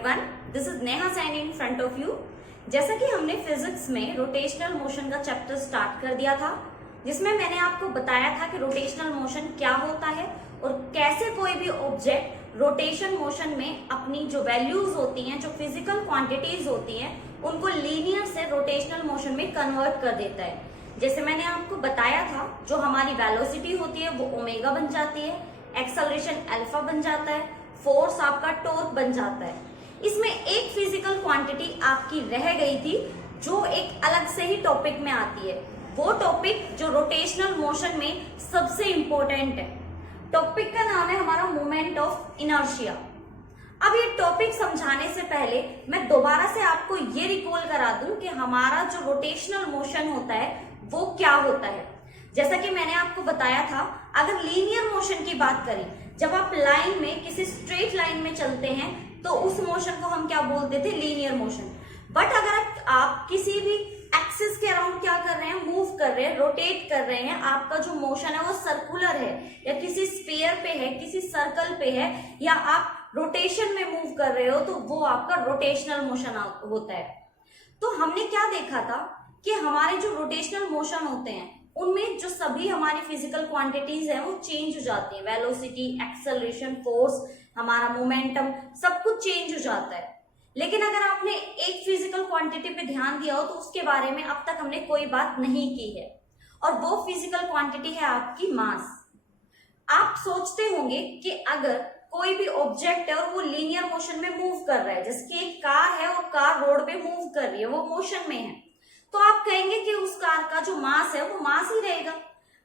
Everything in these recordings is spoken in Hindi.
Everyone, this is Neha Saini in front of you. जैसा कि हमने फिजिक्स में रोटेशनल मोशन का चैप्टर स्टार्ट कर दिया था, जिसमें मैंने आपको बताया था कि रोटेशनल मोशन क्या होता है और कैसे कोई भी ऑब्जेक्ट रोटेशन मोशन में अपनी जो वैल्यूज होती हैं, जो फिजिकल क्वांटिटीज होती हैं, उनको लीनियर से रोटेशनल मोशन में कन्वर्ट कर देता है। जैसे मैंने आपको बताया था, जो हमारी वेलोसिटी होती है वो ओमेगा बन जाती है, एक्सेलरेशन अल्फा बन जाता है, फोर्स आपका टॉर्क बन जाता है। इसमें एक फिजिकल क्वांटिटी आपकी रह गई थी जो एक अलग से ही टॉपिक में आती है। वो टॉपिक जो रोटेशनल मोशन में सबसे इंपॉर्टेंट है। टॉपिक का नाम है हमारा मोमेंट ऑफ इनर्शिया। अब ये टॉपिक समझाने से पहले मैं दोबारा से आपको ये रिकॉल करा दूं कि हमारा जो रोटेशनल मोशन होता है वो क्या होता है। जैसा कि मैंने आपको बताया था, अगर लीनियर मोशन की बात करें, जब आप लाइन में किसी स्ट्रेट लाइन में चलते हैं तो उस मोशन को हम क्या बोलते थे, लीनियर मोशन। बट अगर आप किसी भी एक्सिस के अराउंड क्या कर रहे हैं, मूव कर रहे हैं, रोटेट कर रहे हैं, आपका जो मोशन है वो सर्कुलर है या किसी स्फीयर पे है, किसी सर्कल पे है, या आप रोटेशन में मूव कर रहे हो, तो वो आपका रोटेशनल मोशन होता है। तो हमने क्या देखा था कि हमारे जो रोटेशनल मोशन होते हैं उनमें जो सभी हमारी फिजिकल क्वांटिटीज हैं वो चेंज हो जाती है। वेलोसिटी, एक्सेलरेशन, फोर्स, हमारा मोमेंटम, सब कुछ चेंज हो जाता है। लेकिन अगर आपने एक फिजिकल क्वांटिटी पे ध्यान दिया हो तो उसके बारे में अब तक हमने कोई बात नहीं की है, और वो फिजिकल क्वांटिटी है आपकी मास। आप सोचते होंगे कि अगर कोई भी ऑब्जेक्ट है और वो लीनियर मोशन में मूव कर रहा है, जैसे कि एक कार है और कार रोड पे मूव कर रही है, वो मोशन में है, तो आप कहेंगे कि उस कार का जो मास है वो मास ही रहेगा।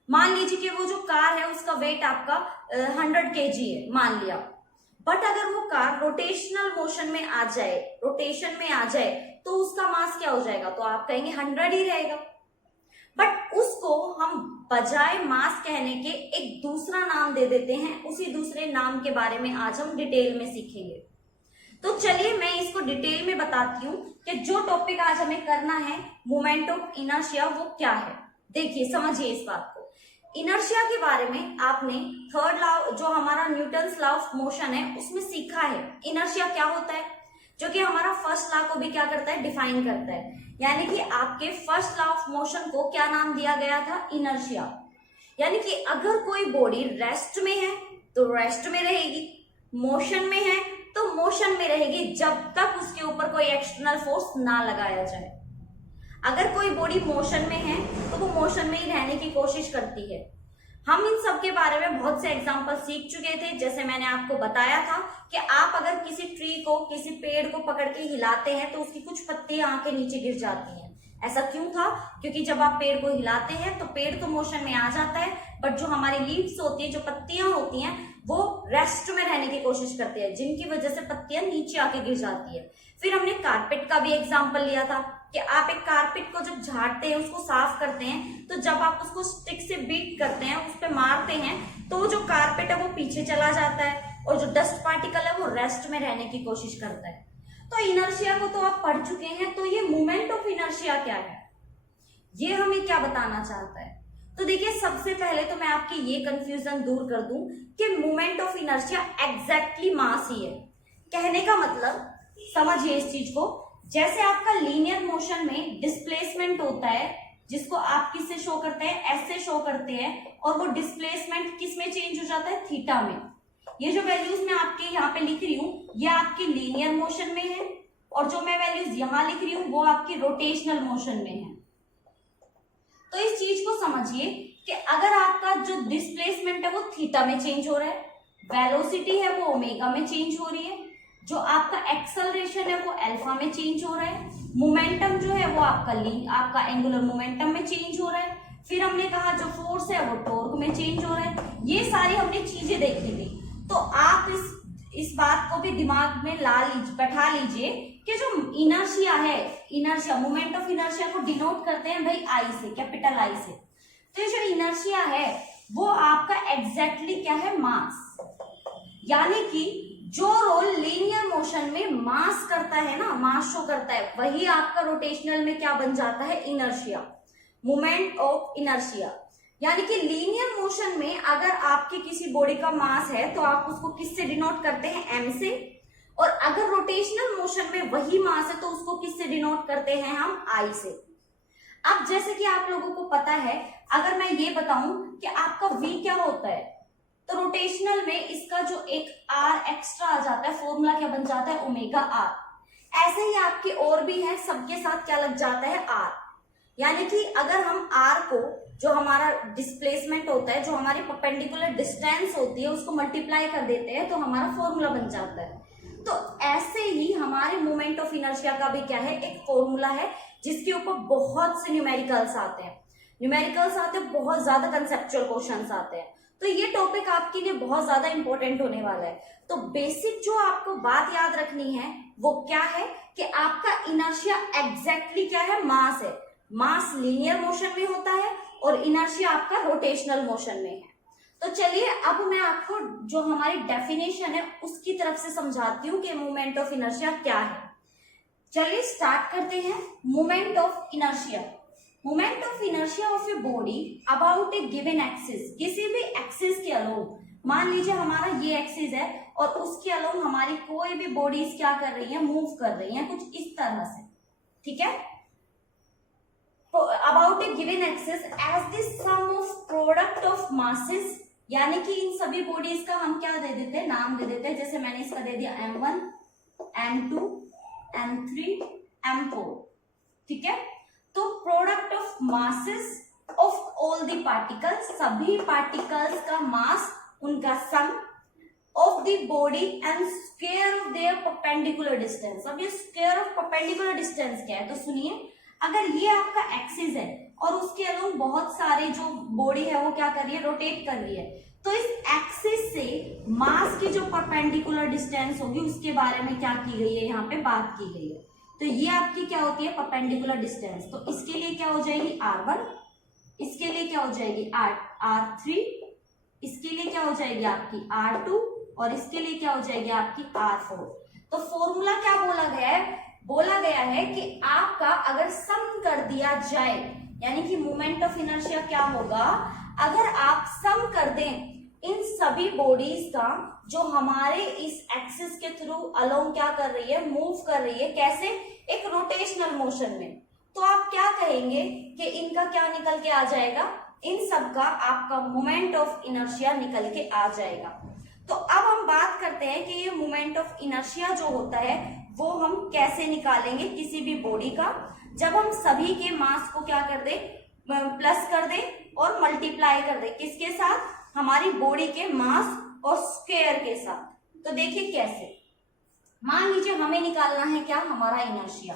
मान लीजिए कि वो जो कार है उसका वेट आपका 100 kg है, मान लिया। बट अगर वो कार रोटेशनल मोशन में आ जाए, रोटेशन में आ जाए, तो उसका मास क्या हो जाएगा, तो आप कहेंगे 100 ही रहेगा। बट उसको हम बजाय मास कहने के एक दूसरा नाम दे देते हैं। उसी दूसरे नाम के बारे में आज हम डिटेल में सीखेंगे। तो चलिए मैं इसको डिटेल में बताती हूँ कि जो टॉपिक आज हमें करना है, मोमेंट ऑफ इनर्शिया, वो क्या है। देखिए, समझिए इस बात को। इनर्शिया के बारे में आपने थर्ड लॉ, जो हमारा न्यूटन्स लॉ ऑफ मोशन है, उसमें सीखा है इनर्शिया क्या होता है, जो कि हमारा फर्स्ट लॉ को भी क्या करता है, डिफाइन करता है। यानी कि आपके फर्स्ट लॉ ऑफ मोशन को क्या नाम दिया गया था, इनर्शिया। यानी कि अगर कोई बॉडी रेस्ट में है तो रेस्ट में रहेगी, मोशन में है तो मोशन में रहेगी, जब तक उसके ऊपर कोई एक्सटर्नल फोर्स ना लगाया जाए। अगर कोई बॉडी मोशन में है तो वो मोशन में ही रहने की कोशिश करती है। हम इन सब के बारे में बहुत से एग्जांपल सीख चुके थे। जैसे मैंने आपको बताया था कि आप अगर किसी ट्री को, किसी पेड़ को पकड़ के हिलाते हैं तो उसकी कुछ पत्तियां आके नीचे गिर जाती हैं। ऐसा क्यों था? क्योंकि जब आप पेड़ को हिलाते हैं तो पेड़ तो मोशन में आ जाता है, बट जो हमारी लीव्स होती है, जो पत्तियां होती हैं, वो रेस्ट में रहने की कोशिश करती है, जिनकी वजह से पत्तियां नीचे आके गिर जाती है। फिर हमने कारपेट का भी एग्जांपल लिया था कि आप एक कारपेट को जब झाड़ते हैं, उसको साफ करते हैं, तो जब आप उसको स्टिक से बीट करते हैं, उस पर मारते हैं, तो जो कारपेट है वो पीछे चला जाता है और जो डस्ट पार्टिकल है वो रेस्ट में रहने की कोशिश करता है। तो इनर्शिया को तो आप पढ़ चुके हैं। तो ये मोमेंट ऑफ इनर्शिया क्या है, ये हमें क्या बताना चाहता है? तो देखिए, सबसे पहले तो मैं आपकी ये कंफ्यूजन दूर कर दूं कि मोमेंट ऑफ इनर्शिया एग्जैक्टली मास ही है। कहने का मतलब समझिए इस चीज को। जैसे आपका लीनियर मोशन में डिस्प्लेसमेंट होता है, जिसको आप किससे शो करते हैं, एस से शो करते हैं, और वो डिस्प्लेसमेंट किस में चेंज हो जाता है, थीटा में। ये जो वैल्यूज मैं आपके यहाँ पे लिख रही हूँ, ये आपकी लीनियर मोशन में है, और जो मैं वैल्यूज यहाँ लिख रही हूँ वो आपकी रोटेशनल मोशन में है। तो इस चीज को समझिए कि अगर आपका जो डिस्प्लेसमेंट है वो थीटा में चेंज हो रहा है, वेलोसिटी है वो ओमेगा में चेंज हो रही है, जो आपका एक्सेलरेशन है वो अल्फा में चेंज हो रहा है, मोमेंटम जो है वो आपका एंगुलर मोमेंटम में चेंज हो रहा है, फिर हमने कहा जो फोर्स है वो टॉर्क में चेंज हो रहा है। ये सारी हमने चीजें देखी थी। तो आप इस बात को भी दिमाग में बैठा लीजिए कि जो इनर्शिया है, इनर्शिया, मोमेंट ऑफ इनर्शिया को डिनोट करते हैं भाई आई से, कैपिटल आई से। तो ये जो इनर्शिया है वो आपका एग्जैक्टली क्या है, मास। यानी कि जो रोल लीनियर मोशन में मास करता है ना, मास शो करता है, वही आपका रोटेशनल में क्या बन जाता है, इनर्शिया, मोमेंट ऑफ इनर्शिया। यानी कि लीनियर मोशन में अगर आपकी किसी बॉडी का मास है तो आप उसको किससे डिनोट करते हैं, एम से, और अगर रोटेशनल मोशन में वही मास है, तो उसको किससे डिनोट करते हैं हम? आई से। अब जैसे कि आप लोगों को पता है, अगर मैं ये बताऊं कि आपका v क्या होता है, तो रोटेशनल में इसका जो एक r एक्स्ट्रा आ जाता है, फॉर्मूला क्या बन जाता है? Omega r। ऐसे ही आपके और भी है, सबके साथ क्या लग जाता है? r। यानी कि अगर हम r को, जो हमारा डिस्प्लेसमेंट होता है, जो हमारी परपेंडिकुलर डिस्टेंस होती है, उसको मल्टीप्लाई कर देते हैं तो हमारा फॉर्मूला बन जाता है। तो ऐसे ही हमारे मोमेंट ऑफ इनर्शिया का भी क्या है? एक फॉर्मूला है, जिसके ऊपर बहुत से न्यूमेरिकल्स आते हैं, बहुत ज्यादा कंसेप्चुअल क्वेश्चंस आते हैं। तो ये टॉपिक आपके लिए बहुत ज्यादा इंपॉर्टेंट होने वाला है। तो बेसिक जो आपको बात याद रखनी है वो क्या है कि आपका इनर्शिया एग्जैक्टली क्या है? मास है। मास लीनियर मोशन में होता है और इनर्शिया आपका रोटेशनल मोशन में है। तो चलिए अब मैं आपको जो हमारी डेफिनेशन है उसकी तरफ से समझाती हूँ कि मोमेंट ऑफ इनर्शिया क्या है। चलिए स्टार्ट करते हैं। Moment of inertia, moment of inertia of a body about a given axis, किसी भी एक्सिस के अलोंग, मान लीजिए हमारा ये एक्सिस है और उसके अलोंग हमारी कोई भी बॉडीज क्या कर रही है? मूव कर रही है, कुछ इस तरह से, ठीक है। About a given axis as the sum of product of masses, यानी कि इन सभी बॉडीज का हम क्या दे देते हैं? नाम दे देते हैं। जैसे मैंने इसका दे दिया m1, m2, m3, m4, ठीक है। तो product of masses of all the particles, सभी पार्टिकल्स का मास, उनका sum, of the body and square of their perpendicular distance. अब ये स्क्वायर ऑफ परपेंडिकुलर डिस्टेंस क्या है? तो सुनिए, अगर ये आपका एक्सिस है और उसके अलोंग बहुत सारे जो बॉडी है वो क्या कर रही है? रोटेट कर रही है, तो इस एक्सिस से मास की जो परपेंडिकुलर डिस्टेंस होगी उसके बारे में क्या की गई है? यहाँ पे बात की गई है। तो ये आपकी क्या होती है? Perpendicular distance. तो इसके लिए क्या हो जाएगी? r1, इसके लिए क्या हो जाएगी? r3, इसके लिए क्या हो जाएगी? आपकी r2, और इसके लिए क्या हो जाएगी? आपकी r4। तो फॉर्मूला क्या बोला गया है? बोला गया है कि आपका अगर सम कर दिया जाए, यानी कि मोमेंट ऑफ इनर्शिया क्या होगा? अगर आप सम कर दें इन सभी बॉडीज का जो हमारे इस एक्सिस के थ्रू अलोंग क्या कर रही है? मूव कर रही है। कैसे? एक रोटेशनल मोशन में। तो आप क्या कहेंगे कि इनका क्या निकल के आ जाएगा? इन सब का आपका मोमेंट ऑफ इनर्शिया निकल के आ जाएगा। तो अब हम बात करते हैं कि ये मोमेंट ऑफ इनर्शिया जो होता है वो हम कैसे निकालेंगे किसी भी बॉडी का, जब हम सभी के मास को क्या कर दे? प्लस कर दे और मल्टीप्लाई कर दे, किसके साथ? हमारी बॉडी के मास और स्क्वायर के साथ। तो देखिए कैसे, मान लीजिए हमें निकालना है क्या? हमारा इनर्शिया।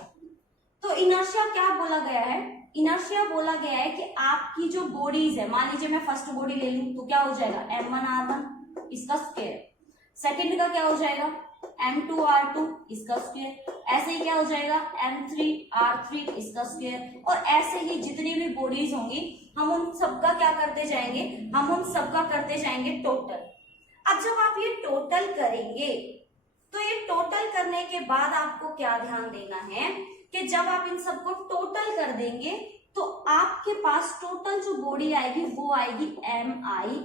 तो इनर्शिया क्या बोला गया है? इनर्शिया बोला गया है कि आपकी जो बॉडीज है, मान लीजिए मैं फर्स्ट बॉडी ले लूं तो क्या हो जाएगा? m1r1, इसका स्क्वायर। सेकंड का क्या हो जाएगा? m2r2, इसका स्क्वायर। ऐसे ही क्या हो जाएगा? m3r3, इसका स्क्वायर। और ऐसे ही जितनी भी बॉडीज होंगी हम उन सबका क्या करते जाएंगे? हम उन सबका करते जाएंगे टोटल। अब जब आप ये टोटल करेंगे तो ये टोटल करने के बाद आपको क्या ध्यान देना है कि जब आप इन सबको टोटल कर देंगे तो आपके पास टोटल जो बॉडी आएगी वो आएगी mi/ri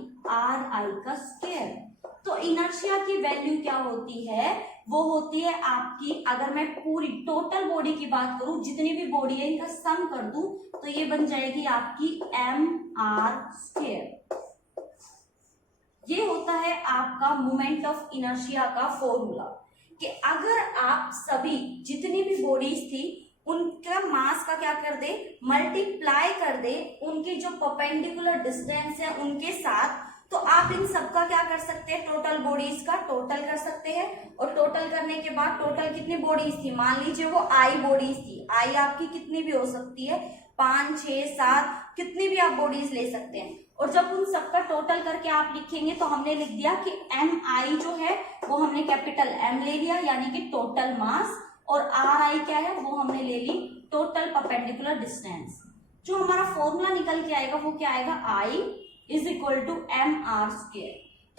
का स्क्वायर। तो इनर्शिया की वैल्यू क्या होती है? वो होती है आपकी, अगर मैं पूरी टोटल बॉडी की बात करूं, जितनी भी बॉडी है इनका सम कर दूं तो ये बन जाएगी आपकी mr²। ये होता है आपका मोमेंट ऑफ इनर्शिया का फॉर्मूला, कि अगर आप सभी जितनी भी बॉडीज थी उनका मास का क्या कर दे? मल्टीप्लाई कर दे उनकी जो परपेंडिकुलर डिस्टेंस है उनके साथ, तो आप इन सबका क्या कर सकते हैं? टोटल बॉडीज का टोटल कर सकते हैं। और टोटल करने के बाद टोटल कितनी बॉडीज थी? मान लीजिए वो आई बॉडीज थी। आई आपकी कितनी भी हो सकती है, 5, 6, 7, कितनी भी आप बॉडीज ले सकते हैं। और जब उन सबका टोटल करके आप लिखेंगे तो हमने लिख दिया कि एम आई जो है वो हमने कैपिटल एम ले लिया, यानी कि टोटल मास, और आर आई क्या है? वो हमने ले ली टोटल परपेंडिकुलर डिस्टेंस। जो हमारा फॉर्मूला निकल के आएगा वो क्या आएगा? I is equal to mr²।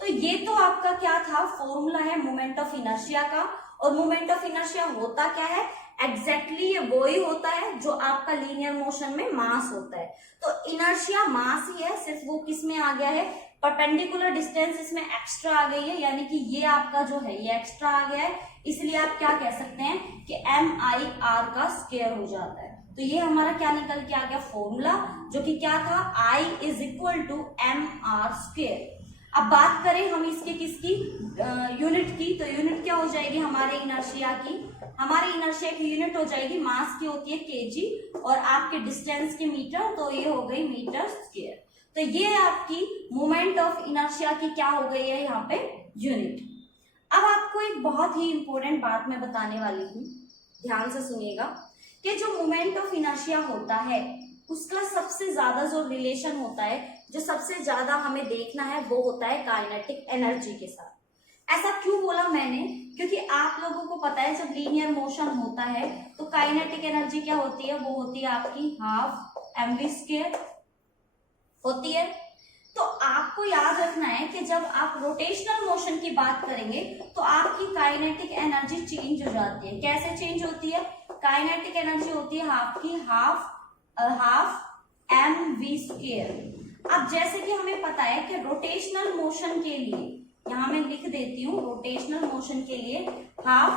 तो ये तो आपका क्या था? फॉर्मूला है मोमेंट ऑफ इनर्शिया का। और मोमेंट ऑफ इनर्शिया होता क्या है? एग्जैक्टली ये वो ही होता है जो आपका लीनियर मोशन में मास होता है। तो इनर्शिया मास ही है, सिर्फ वो किस में आ गया है? परपेंडिकुलर डिस्टेंस इसमें एक्स्ट्रा आ गई है, यानी कि ये आपका जो है ये एक्स्ट्रा आ गया है। इसलिए आप क्या कह सकते हैं कि MIR का स्क्वायर हो जाता है। तो ये हमारा क्या निकल के आ गया फॉर्मूला, जो कि क्या था, I is equal to MR square. अब बात करें हम इसके किसकी, यूनिट की, तो यूनिट क्या हो जाएगी हमारे इनर्शिया की, हमारी इनर्शिया की यूनिट हो जाएगी, मास की होती है केजी और आपके डिस्टेंस की मीटर, तो ये हो गई मीटर स्क्वायर। तो ये आपकी मोमेंट ऑफ इनर्शिया की क्या हो गई है यहाँ पे यूनिट। अब आपको एक बहुत ही इंपॉर्टेंट बात मैं बताने वाली हूँ, ध्यान से सुनिएगा, कि जो मोमेंट ऑफ इनर्शिया होता है उसका सबसे ज्यादा जो रिलेशन होता है, जो सबसे ज्यादा हमें देखना है, वो होता है काइनेटिक एनर्जी के साथ। ऐसा क्यों बोला मैंने, क्योंकि आप लोगों को पता है जब लीनियर मोशन होता है तो काइनेटिक एनर्जी क्या होती है, वो होती है आपकी हाफ mv स्क्वायर होती है। तो आपको याद रखना है कि जब आप रोटेशनल मोशन की बात करेंगे तो आपकी काइनेटिक एनर्जी चेंज हो जाती है। कैसे चेंज होती है, काइनेटिक एनर्जी होती है आपकी हाफ mv स्क्वायर। अब जैसे कि हमें पता है कि रोटेशनल मोशन के लिए, यहां मैं लिख देती हूँ, रोटेशनल मोशन के लिए हाफ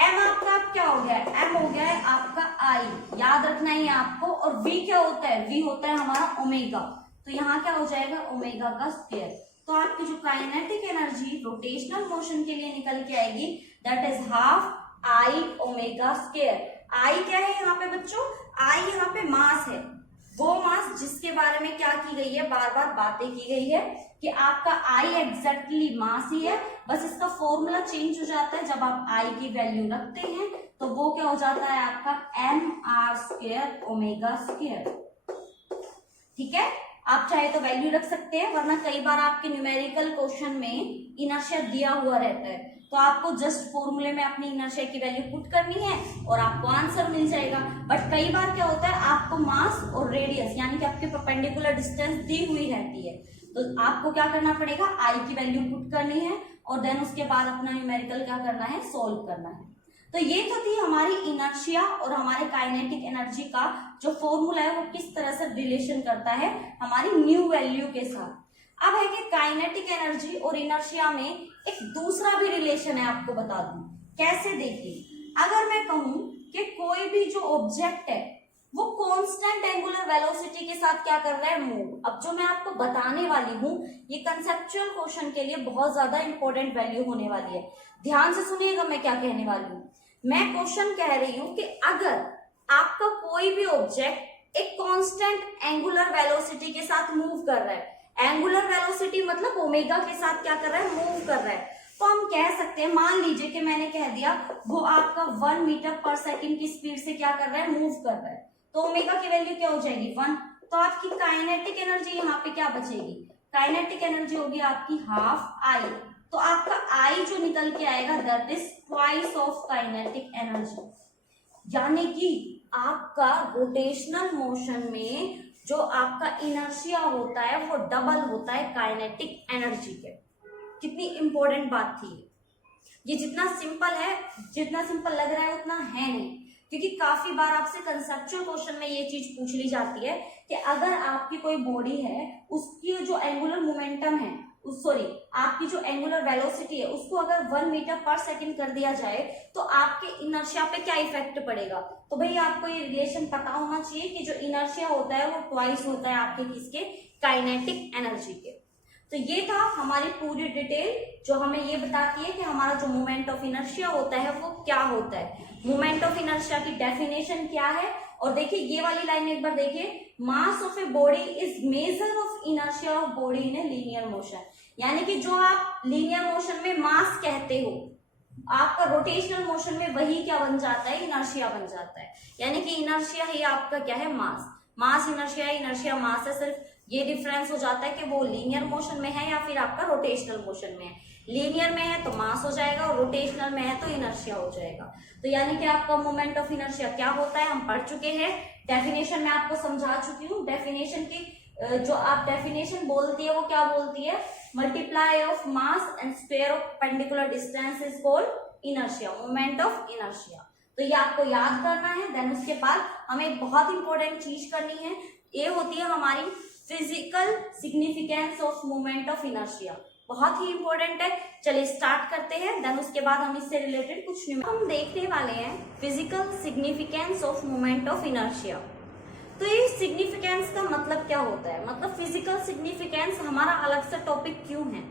m आपका क्या हो गया, m हो गया है आपका I, याद रखना है आपको, और v क्या होता है, v होता है हमारा ओमेगा, तो यहाँ क्या हो जाएगा ओमेगा का स्क्वायर। तो आपकी जो काइनेटिक एनर्जी रोटेशनल मोशन के लिए निकल के आएगी, that is half I omega square. I क्या है यहाँ पे बच्चों, I यहाँ पे मास है, वो मास जिसके बारे में क्या की गई है, बार बार बातें की गई है कि आपका I एग्जैक्टली मास ही है, बस इसका फॉर्मूला चेंज हो जाता है जब आप I की वैल्यू रखते हैं, तो वो क्या हो जाता है आपका mr स्क्वायर ओमेगा स्क्वायर। ठीक है, आप चाहे तो वैल्यू रख सकते हैं, वरना कई बार आपके न्यूमेरिकल क्वेश्चन में इनर्शिया दिया हुआ रहता है, तो आपको जस्ट फॉर्मूले में अपनी इनर्शिया की वैल्यू पुट करनी है और आपको आंसर मिल जाएगा। बट कई बार क्या होता है, आपको मास और रेडियस यानी कि आपके परपेंडिकुलर डिस्टेंस दी हुई रहती है, तो आपको क्या करना पड़ेगा, आई की वैल्यू पुट करनी है और देन उसके बाद अपना न्यूमेरिकल क्या करना है, सोल्व करना है। तो ये तो थी हमारी इनर्शिया और हमारे काइनेटिक एनर्जी का जो फॉर्मूला है वो किस तरह से रिलेशन करता है हमारी न्यू वैल्यू के साथ। अब है कि काइनेटिक एनर्जी और इनर्शिया में एक दूसरा भी रिलेशन है, आपको बता दूं कैसे। देखिए, अगर मैं कहूं कि कोई भी जो ऑब्जेक्ट है वो कांस्टेंट एंगुलर वेलोसिटी के साथ क्या कर रहा है, मूव। अब जो मैं आपको बताने वाली हूँ ये कंसेप्चुअल क्वेश्चन के लिए बहुत ज्यादा इंपॉर्टेंट वैल्यू होने वाली है, ध्यान से सुनिएगा मैं क्या कहने वाली हूँ। मैं क्वेश्चन कह रही हूं कि अगर आपका कोई भी ऑब्जेक्ट एक कांस्टेंट एंगुलर वेलोसिटी के साथ मूव कर रहा है, एंगुलर वेलोसिटी मतलब ओमेगा के साथ क्या कर रहा है, मूव कर रहा है, तो हम कह सकते हैं, मान लीजिए कि मैंने कह दिया वो आपका 1 मीटर पर सेकंड की स्पीड से क्या कर रहा है, मूव कर रहा है, तो ओमेगा की वैल्यू क्या हो जाएगी 1। तो आपकी काइनेटिक एनर्जी यहाँ पे क्या बचेगी, काइनेटिक एनर्जी होगी आपकी हाफ I, तो आपका I जो निकल के आएगा that is twice of kinetic energy, यानी कि आपका रोटेशनल मोशन में जो आपका इनर्शिया होता है वो डबल होता है काइनेटिक एनर्जी के। कितनी इंपॉर्टेंट बात थी ये, जितना सिंपल है, जितना सिंपल लग रहा है उतना है नहीं, क्योंकि काफी बार आपसे कंसेप्चुअल क्वेश्चन में ये चीज पूछ ली जाती है कि अगर आपकी कोई बॉडी है उसकी जो एंगुलर मोमेंटम है, सॉरी आपकी जो एंगुलर वेलोसिटी है उसको अगर 1 मीटर पर सेकंड कर दिया जाए तो आपके इनर्शिया पे क्या इफेक्ट पड़ेगा। तो भाई आपको ये रिलेशन पता होना चाहिए कि जो इनर्शिया होता है वो ट्वाइस होता है आपके किसके, काइनेटिक एनर्जी के। तो ये था हमारी पूरी डिटेल जो हमें ये बताती है कि हमारा जो मोमेंट ऑफ इनर्शिया होता है वो क्या होता है, मोमेंट ऑफ इनर्शिया की डेफिनेशन क्या है। और देखिए ये वाली लाइन एक बार देखिए, mass of a body is measure of inertia of body in a linear motion, यानी कि जो आप लीनियर मोशन में मास कहते हो आपका रोटेशनल मोशन में वही क्या बन जाता है, इनर्शिया बन जाता है, यानी कि इनर्शिया ही आपका क्या है, मास। मास इनर्शिया है, इनर्शिया मास है, सिर्फ ये डिफरेंस हो जाता है कि वो लीनियर मोशन में है या फिर आपका रोटेशनल मोशन में है। लीनियर में है तो मास हो जाएगा और रोटेशनल में है तो इनर्शिया हो जाएगा। तो यानी कि आपका मोमेंट ऑफ इनर्शिया क्या होता है हम पढ़ चुके हैं, डेफिनेशन में आपको समझा चुकी हूँ। डेफिनेशन की जो आप डेफिनेशन बोलती है वो क्या बोलती है, multiply of mass and square of perpendicular distance is called inertia, moment of inertia. तो ये आपको याद करना है। देन उसके बाद हमें एक बहुत इंपॉर्टेंट चीज करनी है, ये होती है हमारी physical significance of moment of inertia. बहुत ही इंपॉर्टेंट है। चलिए स्टार्ट करते हैं, देन उसके बाद हम इससे रिलेटेड कुछ न्यू हम देखने वाले हैं physical significance of moment of inertia. तो ये सिग्निफिकेंस का मतलब क्या होता है, मतलब फिजिकल सिग्निफिकेंस हमारा अलग से टॉपिक क्यों है।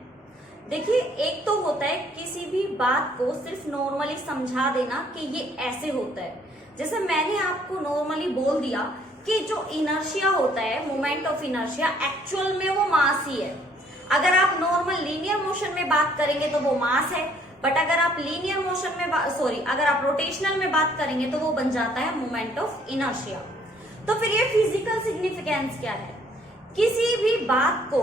देखिए, एक तो होता है किसी भी बात को सिर्फ नॉर्मली समझा देना कि ये ऐसे होता है। जैसे मैंने आपको नॉर्मली बोल दिया कि जो इनर्शिया होता है, मोमेंट ऑफ इनर्शिया, एक्चुअल में वो मास ही है। अगर आप नॉर्मल लीनियर मोशन में बात करेंगे तो वो मास है, बट अगर आप लीनियर मोशन में अगर आप रोटेशनल में बात करेंगे तो वो बन जाता है मोमेंट ऑफ इनर्शिया। तो फिर ये फिजिकल सिग्निफिकेंस क्या है, किसी भी बात को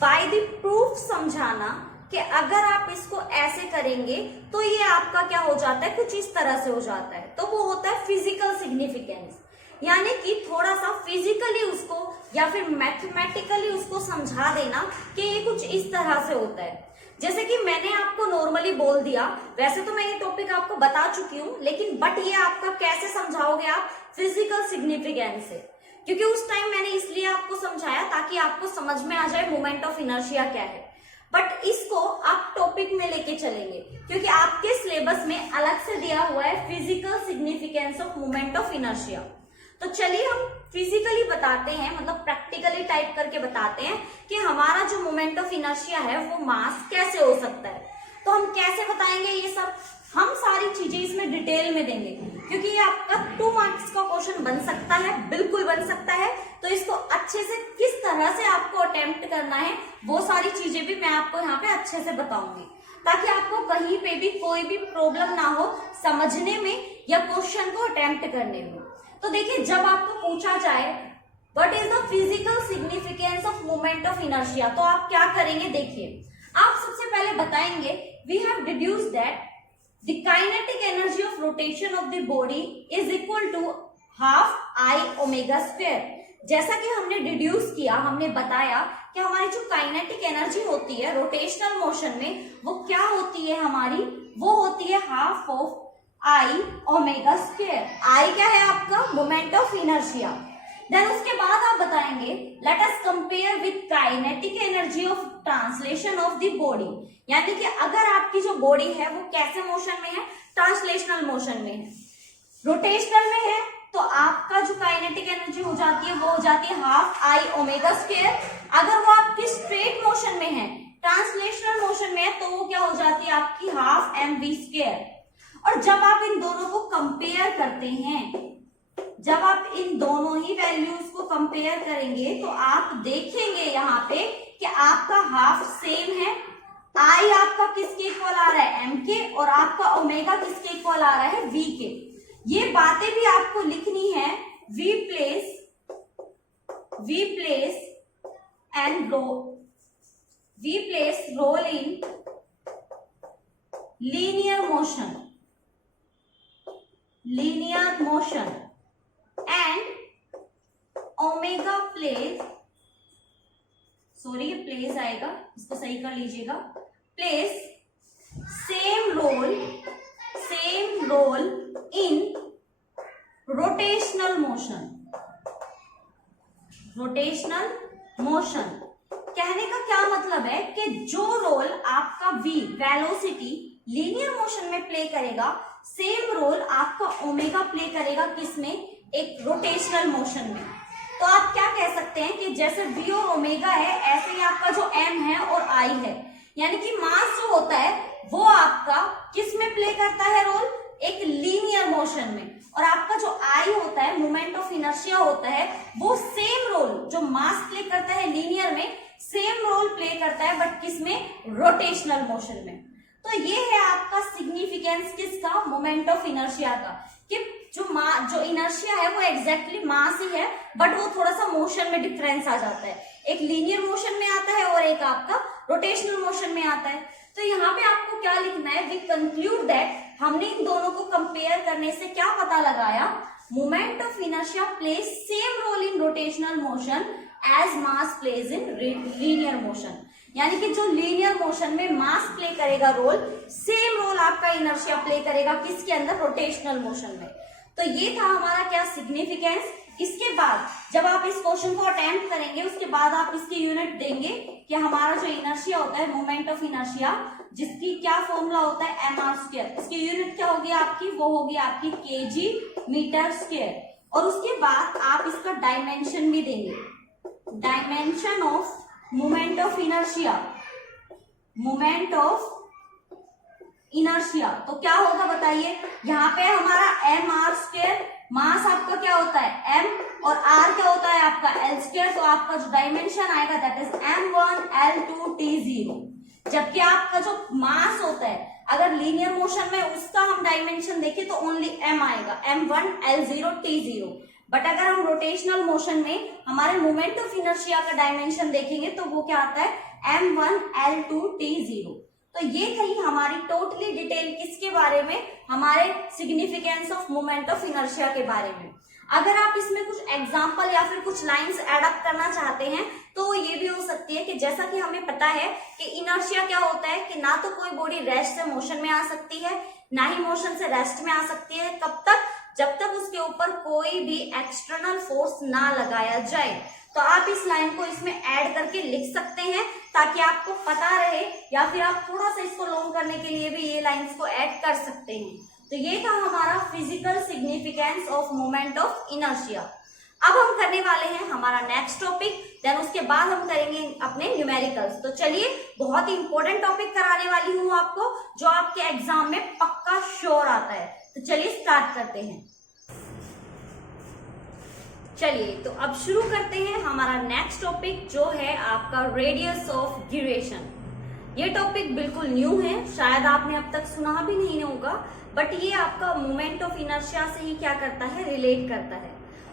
बाय द प्रूफ समझाना कि अगर आप इसको ऐसे करेंगे तो ये आपका क्या हो जाता है, कुछ इस तरह से हो जाता है, तो वो होता है फिजिकल सिग्निफिकेंस। यानी कि थोड़ा सा फिजिकली उसको या फिर मैथमेटिकली उसको समझा देना कि ये कुछ इस तरह से होता है। जैसे कि मैंने आपको नॉर्मली बोल दिया, वैसे तो मैं ये टॉपिक आपको बता चुकी हूँ, लेकिन बट ये आपका कैसे समझाओगे आप, फिजिकल सिग्निफिकेंस से, क्योंकि उस टाइम मैंने इसलिए आपको समझाया ताकि आपको समझ में आ जाए मोमेंट ऑफ इनर्शिया क्या है। बट इसको आप टॉपिक में लेके चलेंगे क्योंकि आपके सिलेबस में अलग से दिया हुआ है physical significance of moment of inertia. तो चलिए हम फिजिकली बताते हैं, मतलब प्रैक्टिकली टाइप करके बताते हैं कि हमारा जो मोमेंट ऑफ इनर्शिया है वो मास कैसे हो सकता है। तो हम कैसे बताएंगे ये सब, हम सारी चीजें इसमें डिटेल में देंगे क्योंकि ये आपका 2 मार्क्स का क्वेश्चन बन सकता है, बिल्कुल बन सकता है। तो इसको अच्छे से किस तरह से आपको अटेम्प्ट करना है वो सारी चीजें भी मैं आपको यहाँ पे अच्छे से बताऊंगी, ताकि आपको कहीं पे भी कोई भी प्रॉब्लम ना हो समझने में या क्वेश्चन को अटेम्प्ट करने में। तो देखिए, जब आपको पूछा जाए what is the physical significance of moment of inertia, तो आप क्या करेंगे, देखिए आप सबसे पहले बताएंगे we have deduced that the kinetic energy of rotation of the body is equal to half I omega square. जैसा कि हमने डिड्यूस किया, हमने बताया कि हमारी जो काइनेटिक एनर्जी होती है रोटेशनल मोशन में वो क्या होती है हमारी, वो होती है half of I omega square. I क्या है आपका, मोमेंट ऑफ इनर्शिया। देन उसके बाद आप बताएंगे let us compare with kinetic energy of translation of the body. यानी कि अगर आपकी जो बॉडी है वो कैसे मोशन में है, ट्रांसलेशनल मोशन में है। रोटेशनल में है तो आपका जो काइनेटिक एनर्जी हो जाती है वो हो जाती है हाफ आई ओमेगा स्क्वायर। अगर वो आपकी स्ट्रेट मोशन में है, ट्रांसलेशनल मोशन में है, तो वो क्या हो जाती है आपकी हाफ एम वी स्क्वायर। और जब आप इन दोनों को कंपेयर करते हैं, जब आप इन दोनों ही वैल्यूज को कंपेयर करेंगे तो आप देखेंगे यहाँ पे कि आपका हाफ सेम है। आई आपका किसके इक्वल आ रहा है, एम के, और आपका ओमेगा किसके इक्वल आ रहा है, वी के। ये बातें भी आपको लिखनी है। We plays role in linear motion and omega plays, sorry ये प्लेस आएगा, इसको सही कर लीजिएगा, plays same role in rotational motion. कहने का क्या मतलब है कि जो रोल आपका v वेलोसिटी लीनियर मोशन में प्ले करेगा, सेम रोल आपका ओमेगा प्ले करेगा किसमें, एक रोटेशनल मोशन में। तो आप क्या कह सकते हैं कि जैसे v और ओमेगा है, ऐसे ही आपका जो m है और I है, यानी कि मास जो होता है वो आपका किस में प्ले करता है रोल, एक लीनियर मोशन में। और आपका जो I होता है, मोमेंट ऑफ इनर्शिया होता है, वो सेम रोल जो मास प्ले करता है लीनियर में, सेम रोल प्ले करता है बट किसमें, रोटेशनल मोशन में। तो ये है आपका सिग्निफिकेंस किसका, मोमेंट ऑफ इनर्शिया का, कि जो इनर्शिया है वो एग्जैक्टली मास ही है बट वो थोड़ा सा मोशन में डिफरेंस आ जाता है, एक लीनियर मोशन में आता है और एक आपका रोटेशनल मोशन में आता है। तो यहाँ पे आपको क्या लिखना है, वी कंक्लूड दैट, हमने इन दोनों को कंपेयर करने से क्या पता लगाया, moment of inertia plays same role in rotational motion as mass plays in linear motion. यानी कि जो लीनियर मोशन में मास प्ले करेगा रोल, सेम रोल आपका इनर्शिया प्ले करेगा किसके अंदर, रोटेशनल मोशन में। तो ये था हमारा क्या सिग्निफिकेंस। इसके बाद जब आप इस क्वेश्चन को अटेम्प्ट करेंगे उसके बाद आप इसकी यूनिट देंगे कि हमारा जो इनर्शिया होता है, मोमेंट ऑफ इनर्शिया, जिसकी क्या फॉर्मूला होता है mr², इसकी यूनिट क्या होगी आपकी, वो होगी आपकी kg/m²। और उसके बाद आप इसका डायमेंशन भी देंगे, dimension of moment of inertia, moment of inertia. तो क्या होगा बताइए, यहाँ पे हमारा mr², मास आपका क्या होता है m, और r क्या होता है आपका l²। तो आपका जो डायमेंशन आएगा that is m1 l2 t0। जबकि आपका जो मास होता है अगर लीनियर मोशन में उसका हम डायमेंशन देखें तो ओनली m आएगा, m1 l0 t0। बट अगर हम रोटेशनल मोशन में हमारे मोमेंट ऑफ इनर्शिया का डायमेंशन देखेंगे तो वो क्या आता है m1 l2 t0। तो ये थी हमारी टोटली डिटेल किसके बारे में, हमारे significance of moment of inertia के बारे में। अगर आप इसमें कुछ एग्जांपल या फिर कुछ लाइंस ऐड अप करना चाहते हैं तो ये भी हो सकती है कि जैसा कि हमें पता है कि इनर्शिया क्या होता है कि ना तो कोई बॉडी रेस्ट से मोशन में आ सकती है, ना ही मोशन से रेस्ट में आ सकती है। कब तक, जब तक उसके ऊपर कोई भी एक्सटर्नल फोर्स ना लगाया जाए। तो आप इस लाइन को इसमें ऐड करके लिख सकते हैं ताकि आपको पता रहे, या फिर आप थोड़ा सा इसको लॉन्ग करने के लिए भी ये लाइंस को ऐड कर सकते हैं। तो ये था हमारा physical significance of moment of inertia. अब हम करने वाले हैं हमारा नेक्स्ट टॉपिक, देन उसके बाद हम करेंगे अपने न्यूमेरिकल्स। तो चलिए, बहुत ही इंपॉर्टेंट टॉपिक कराने वाली हूं आपको, जो आपके एग्जाम में पक्का श्योर आता है। तो चलिए स्टार्ट करते हैं। चलिए तो अब शुरू करते हैं हमारा नेक्स्ट टॉपिक, जो है आपका रेडियस ऑफ गिरेशन। ये टॉपिक बिल्कुल न्यू है, शायद आपने अब तक सुना भी नहीं होगा, बट ये आपका मोमेंट ऑफ इनर्शिया से ही क्या करता है, रिलेट करता है।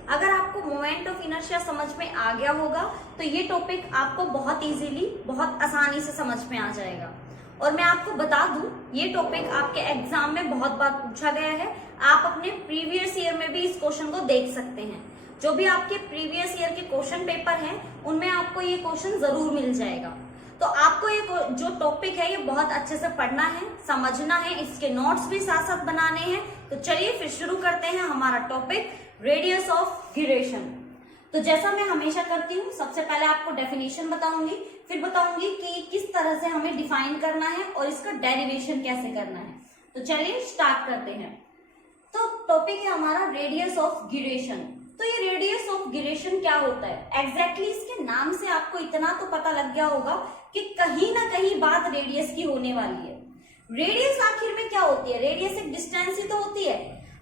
अगर आपको मोमेंट ऑफ इनर्शिया समझ में आ गया होगा तो ये टॉपिक आपको बहुत इजीली, बहुत आसानी से समझ में आ जाएगा। और मैं आपको बता दूं, ये टॉपिक आपके एग्जाम में बहुत बार पूछा गया है। आप अपने प्रीवियस ईयर में भी इस क्वेश्चन को देख सकते हैं। जो भी आपके प्रीवियस ईयर के क्वेश्चन पेपर हैं उनमें आपको ये क्वेश्चन जरूर मिल जाएगा। तो आपको ये जो टॉपिक है ये बहुत अच्छे से पढ़ना है, समझना है, इसके नोट्स भी साथ साथ बनाने हैं। तो चलिए फिर शुरू करते हैं हमारा टॉपिक रेडियस ऑफ गिरेशन। तो जैसा मैं हमेशा करती हूँ, सबसे पहले आपको डेफिनेशन बताऊंगी, फिर बताऊंगी कि किस तरह से हमें डिफाइन करना है और इसका डेरिवेशन कैसे करना है। तो चलिए स्टार्ट करते हैं। तो टॉपिक है हमारा रेडियस ऑफ गिरेशन। तो ये रेडियस ऑफ गिरेशन क्या होता है, एग्जैक्टली इसके नाम से आपको इतना तो पता लग गया होगा कि कहीं ना कहीं बात रेडियस की होने वाली है। रेडियस आखिर में क्या होती है, रेडियस एक डिस्टेंस ही तो होती है।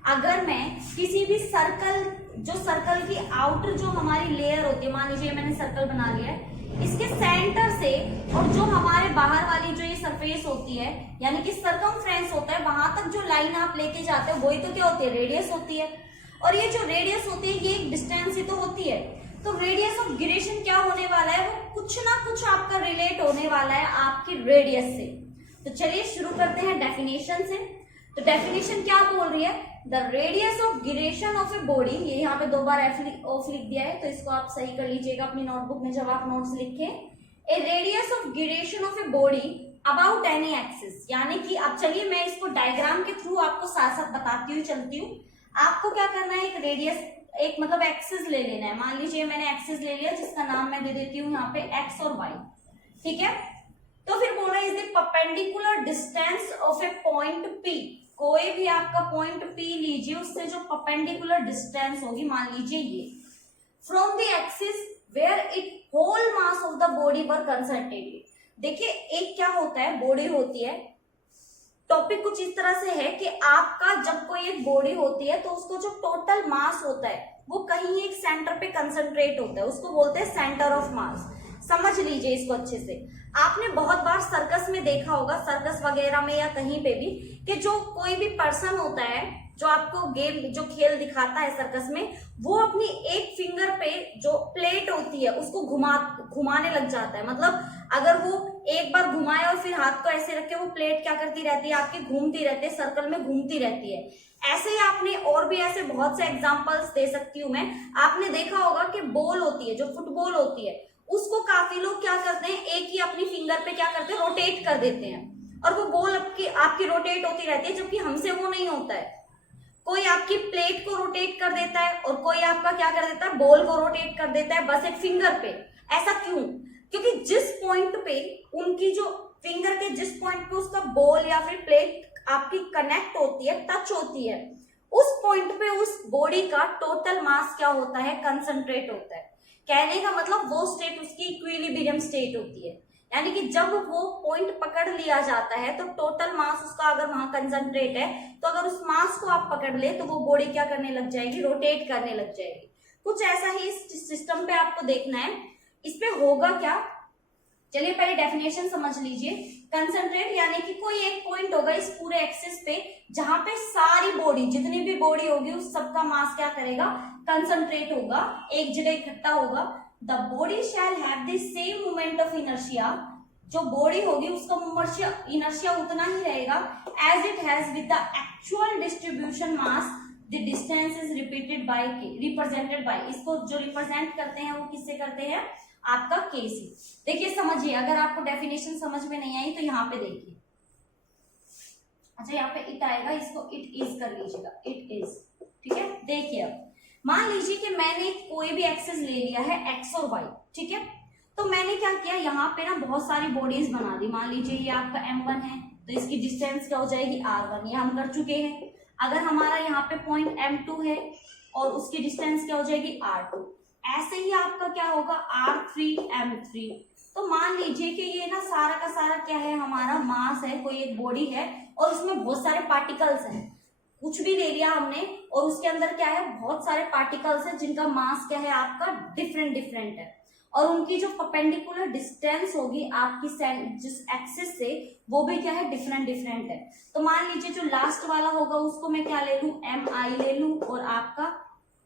अगर मैं किसी भी सर्कल, जो सर्कल की आउटर जो हमारी लेयर होती है, मान लीजिए मैंने सर्कल बना लिया है, इसके सेंटर से और जो हमारे बाहर वाली जो ये सरफेस होती है, यानी कि सर्कमफ्रेंस होता है, वहां तक जो लाइन आप लेके जाते हो वही तो क्या होती है, रेडियस होती है। और ये जो रेडियस होती है ये एक डिस्टेंस ही तो होती है। तो रेडियस ऑफ गिरेशन क्या होने वाला है, वो कुछ ना कुछ आपका रिलेट होने वाला है आपकी रेडियस से। तो चलिए शुरू करते हैं डेफिनेशन से। तो डेफिनेशन क्या बोल रही है, the radius of gyration of a body, ये यहाँ पे 2 बार ऑफ लिख दिया है तो इसको आप सही कर लीजिएगा अपनी नोटबुक में जब आप नोट्स लिखें। A radius of gyration of a body about any axis, यानी कि अब चलिए मैं इसको डायग्राम के थ्रू आपको साथ साथ बताती हुई चलती हूँ। आपको क्या करना है, एक रेडियस, एक मतलब एक्सिस ले लेना है। मान लीजिए मैंने एक्सिस ले लिया जिसका नाम मैं दे देती हूँ यहाँ पे एक्स और वाई, ठीक है। तो फिर बोल रहा है is the perpendicular distance of A point P. कोई भी आपका पॉइंट पी लीजिए, उससे जो परपेंडिकुलर डिस्टेंस होगी, मान लीजिए ये, from the axis where it whole mass of the body were concentrated. देखिए एक क्या होता है, बॉडी होती है, टॉपिक कुछ इस तरह से है कि आपका जब कोई एक बॉडी होती है तो उसको जो टोटल मास होता है वो कहीं एक सेंटर पे कंसंट्रेट होता है, उसको बोलते हैं सेंटर ऑफ मास। समझ लीजिए इसको अच्छे से। आपने बहुत बार सर्कस में देखा होगा, सर्कस वगैरह में या कहीं पे भी, कि जो कोई भी पर्सन होता है जो आपको गेम, जो खेल दिखाता है सर्कस में, वो अपनी एक फिंगर पे जो प्लेट होती है उसको घुमाने लग जाता है। मतलब अगर वो एक बार घुमाए और फिर हाथ को ऐसे रखे, वो प्लेट क्या करती रहती है, आपकी घूमती रहती है, सर्कल में घूमती रहती है। ऐसे ही आपने और भी ऐसे बहुत से एग्जांपल्स दे सकती हूँ मैं। आपने देखा होगा कि बॉल होती है, जो फुटबॉल होती है, उसको काफी लोग क्या करते हैं, एक ही अपनी फिंगर पे क्या करते हैं, रोटेट कर देते हैं, और वो बॉल आपकी रोटेट होती रहती है, जबकि हमसे वो नहीं होता है। कोई आपकी प्लेट को रोटेट कर देता है और कोई आपका क्या कर देता है, बॉल को रोटेट कर देता है बस एक फिंगर पे। ऐसा क्यों? क्योंकि जिस पॉइंट पे उनकी जो फिंगर के जिस पॉइंट पे उसका बॉल या फिर प्लेट आपकी कनेक्ट होती है, टच होती है, उस पॉइंट पे उस बॉडी का टोटल मास क्या होता है, कंसंट्रेट होता है। कहने का मतलब वो स्टेट उसकी इक्विलिब्रियम स्टेट होती है, यानी कि जब वो पॉइंट पकड़ लिया जाता है तो टोटल मास उसका अगर वहां कंसंट्रेट है, तो अगर उस मास को आप पकड़ ले तो वो बॉडी क्या करने लग जाएगी, रोटेट करने लग जाएगी। कुछ ऐसा ही इस सिस्टम पे आपको देखना है। इस पे होगा क्या, चलिए पहले डेफिनेशन समझ लीजिए। कंसंट्रेट यानी कि कोई एक पॉइंट होगा इस पूरे एक्सिस पे जहां पे सारी बॉडी, जितनी भी बॉडी होगी उस सबका मास क्या करेगा, कंसंट्रेट होगा, एक जगह इकट्ठा होगा। The body shall have the same moment of inertia, जो बॉडी होगी उसका इनर्शिया उतना ही रहेगा as it has with the actual distribution mass, the distance is represented by. इसको जो रिप्रेजेंट करते हैं वो किससे करते हैं, आपका के से। देखिए समझिए, अगर आपको डेफिनेशन समझ में नहीं आई तो यहाँ पे देखिए, अच्छा यहाँ पे इट आएगा, इसको इट इज कर लीजिएगा, इट इज, ठीक है। देखिए अब मान लीजिए कि मैंने कोई भी एक्सिस ले लिया है एक्स और वाई, ठीक है। तो मैंने क्या किया, यहाँ पे ना बहुत सारी बॉडीज बना दी। मान लीजिए ये आपका m1 है तो इसकी डिस्टेंस क्या हो जाएगी, r1, ये हम कर चुके हैं। अगर हमारा यहाँ पे पॉइंट m2 है और उसकी डिस्टेंस क्या हो जाएगी, r2। ऐसे ही आपका क्या होगा, r3, m3। तो मान लीजिए कि ये ना सारा का सारा क्या है, हमारा मास है, कोई एक बॉडी है और उसमें बहुत सारे पार्टिकल्स हैं। कुछ भी ले लिया हमने और उसके अंदर क्या है, बहुत सारे पार्टिकल्स हैं जिनका मास क्या है आपका डिफरेंट है, और उनकी जो परपेंडिकुलर डिस्टेंस होगी आपकी जिस एक्सिस से, वो भी क्या है, डिफरेंट है। तो मान लीजिए जो लास्ट वाला होगा उसको मैं क्या ले लूं, mi ले लूं और आपका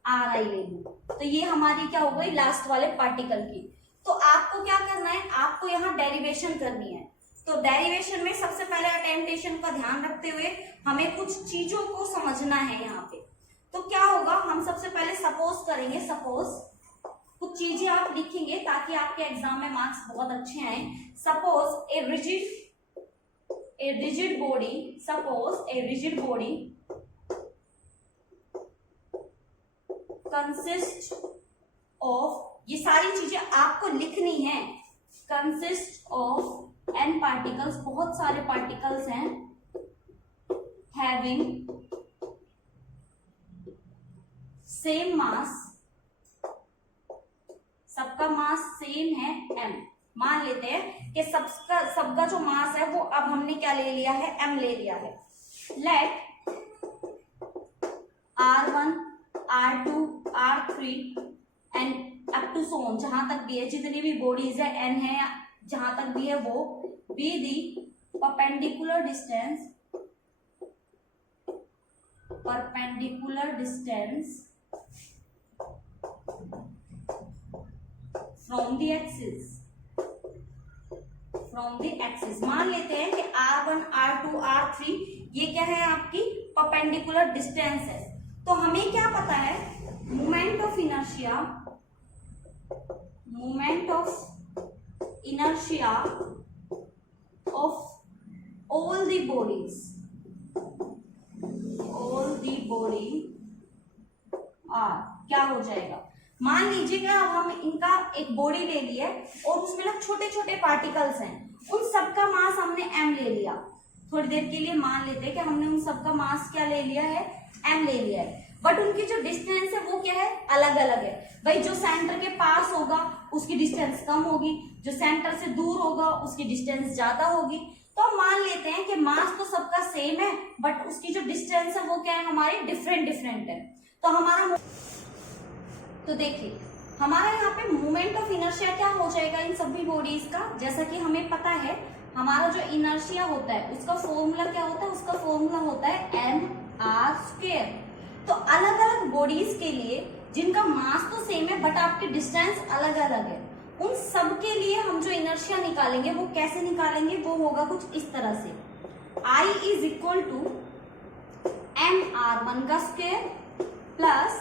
ri ले लूं। तो ये हमारी क्या हो गई, लास्ट वाले पार्टिकल की। तो आपको क्या करना है, आपको यहाँ डेरिवेशन करनी है। तो डेरिवेशन में सबसे पहले अटेंटेशन का ध्यान रखते हुए हमें कुछ चीजों को समझना है यहाँ पे। तो क्या होगा, हम सबसे पहले सपोज करेंगे, सपोज कुछ चीजें आप लिखेंगे ताकि आपके एग्जाम में मार्क्स बहुत अच्छे आए। Suppose a rigid body, suppose a rigid body consist of, ये सारी चीजें आपको लिखनी है, कंसिस्ट ऑफ n पार्टिकल्स, बहुत सारे पार्टिकल्स हैं, हैविंग सेम मास, सबका मास सेम है m। मान लेते हैं कि सबका जो मास है वो अब हमने क्या ले लिया है, m ले लिया है। Let r1, r2, r3 and up to so on, जहां तक भी है, जितनी भी बॉडीज है n है, जहां तक भी है वो be the perpendicular distance from the axis. मान लेते हैं कि r1, r2, r3 ये क्या है, आपकी परपेंडिकुलर डिस्टेंस है। तो हमें क्या पता है, moment of inertia of all the bodies are, क्या हो जाएगा, मान लीजिए कि अब हम इनका एक बॉडी ले लिया और उसमें ना छोटे छोटे पार्टिकल्स हैं, उन सबका मास हमने m ले लिया। थोड़ी देर के लिए मान लेते हैं कि हमने उन सबका मास क्या ले लिया है, m ले लिया है, बट उनकी जो डिस्टेंस है वो क्या है, अलग अलग है। भाई जो सेंटर के पास होगा उसकी डिस्टेंस कम होगी, जो सेंटर से दूर होगा उसकी डिस्टेंस ज्यादा होगी। तो हम मान लेते हैं कि मास तो सबका सेम है बट उसकी जो डिस्टेंस है वो क्या है, हमारी डिफरेंट है। तो हमारा, तो देखिए हमारा यहाँ पे मोमेंट ऑफ इनर्शिया क्या हो जाएगा इन सभी बॉडीज का, जैसा कि हमें पता है हमारा जो इनर्शिया होता है उसका फॉर्मूला क्या होता है, उसका फॉर्मूला होता है mr²। तो अलग अलग बॉडीज के लिए जिनका मास तो सेम है बट आपकी डिस्टेंस अलग अलग है, उन सब के लिए हम जो इनर्शिया निकालेंगे वो कैसे निकालेंगे, वो होगा कुछ इस तरह से, I is equal to mr1 का स्क्वायर प्लस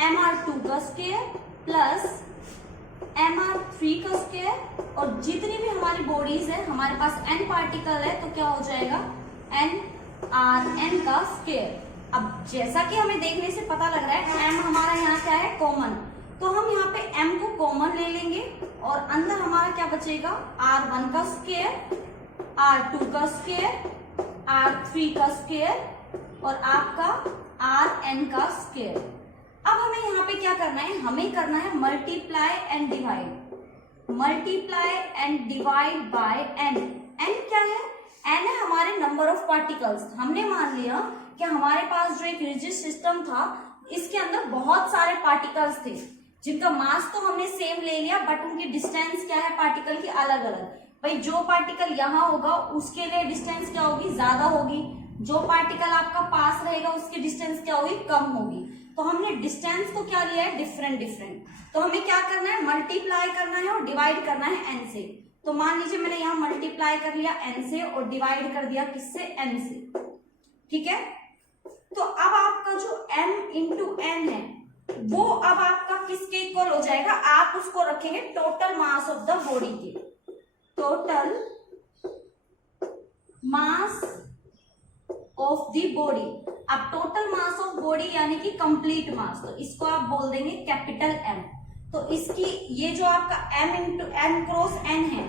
mr2 का स्क्वायर प्लस mr3 का स्क्वायर, और जितनी भी हमारी बॉडीज है, हमारे पास n पार्टिकल है तो क्या हो जाएगा, nrn का स्क्वायर। अब जैसा कि हमें देखने से पता लग रहा है m हमारा यहाँ क्या है, कॉमन, तो हम यहाँ पे m को कॉमन ले लेंगे और अंदर हमारा क्या बचेगा, r1 का स्क्वायर, r2 का स्क्वायर, r3 का स्क्वायर और आपका rn का स्क्वायर। अब हमें यहाँ पे क्या करना है, हमें करना है multiply and divide, multiply and divide by n। n क्या है, n है हमारे नंबर ऑफ पार्टिकल्स। हमने मान लिया कि हमारे पास जो एक रिजिड सिस्टम था इसके अंदर बहुत सारे पार्टिकल्स थे जिनका मास तो हमने सेम ले लिया, बट उनकी डिस्टेंस क्या है पार्टिकल की अलग अलग। भाई जो पार्टिकल यहाँ होगा उसके लिए डिस्टेंस क्या होगी, ज्यादा होगी, जो पार्टिकल आपका पास रहेगा उसकी डिस्टेंस क्या होगी, कम होगी। तो हमने डिस्टेंस को क्या लिया है, डिफरेंट डिफरेंट। तो हमें क्या करना है, मल्टीप्लाई करना है और डिवाइड करना है n से। तो मान लीजिए मैंने यहाँ मल्टीप्लाई कर लिया n से और डिवाइड कर दिया किससे, n से, ठीक है। तो अब आपका जो m इंटू n है वो अब आपका किसके इक्वल हो जाएगा, आप उसको रखेंगे total mass of the body के, total mass of the body. अब टोटल मास ऑफ बॉडी यानी कि कंप्लीट मास, तो इसको आप बोल देंगे कैपिटल M। तो इसकी ये जो आपका m into n cross n है